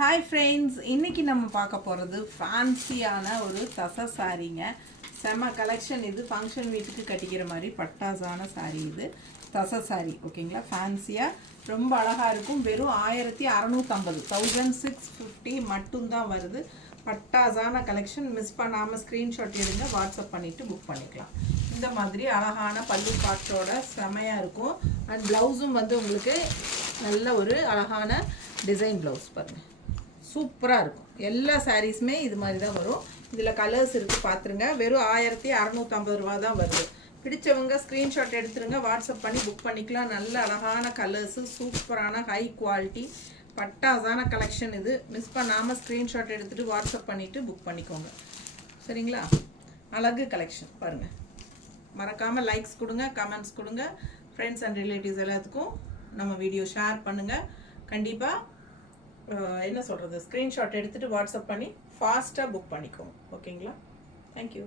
Hi friends, இன்றைக்கி நம்ம பார்க்க போகிறது ஃபேன்சியான ஒரு தசை சாரீங்க. செம கலெக்ஷன். இது ஃபங்க்ஷன் வீட்டுக்கு கட்டிக்கிற மாதிரி பட்டாசான சாரீ. இது தசை சாரீ, ஓகேங்களா? ஃபேன்சியாக ரொம்ப அழகாக இருக்கும். வெறும் 1650 1650 மட்டும்தான் வருது. பட்டாசான கலெக்ஷன். மிஸ் பண்ணாமல் ஸ்க்ரீன்ஷாட் எடுங்க, வாட்ஸ்அப் பண்ணிவிட்டு புக் பண்ணிக்கலாம். இந்த மாதிரி அழகான பல்லு பாட்டோட செமையாக இருக்கும். அண்ட் ப்ளவுஸும் உங்களுக்கு நல்ல ஒரு அழகான டிசைன் ப்ளவுஸ் பாருங்கள், சூப்பராக இருக்கும். எல்லா சாரீஸுமே இது மாதிரி தான் வரும். இதில் கலர்ஸ் இருக்குது, பார்த்துருங்க. வெறும் 1650 ரூபா தான் வருது. பிடிச்சவங்க ஸ்க்ரீன்ஷாட் எடுத்துருங்க, வாட்ஸ்அப் பண்ணி புக் பண்ணிக்கலாம். நல்ல அழகான கலர்ஸு, சூப்பரான ஹை குவாலிட்டி பட்டாசான கலெக்ஷன். இது மிஸ் பண்ணாமல் ஸ்க்ரீன்ஷாட் எடுத்துகிட்டு வாட்ஸ்அப் பண்ணிவிட்டு புக் பண்ணிக்கோங்க, சரிங்களா? அழகு கலெக்ஷன் பாருங்கள். மறக்காமல் லைக்ஸ் கொடுங்க, கமெண்ட்ஸ் கொடுங்க. ஃப்ரெண்ட்ஸ் அண்ட் ரிலேட்டிவ்ஸ் எல்லாத்துக்கும் நம்ம வீடியோ ஷேர் பண்ணுங்கள். கண்டிப்பாக என்ன சொல்கிறது, ஸ்க்ரீன்ஷாட் எடுத்துகிட்டு வாட்ஸ்அப் பண்ணி ஃபாஸ்ட்டாக புக் பண்ணிக்கோங்க, ஓகேங்களா? தேங்க்யூ.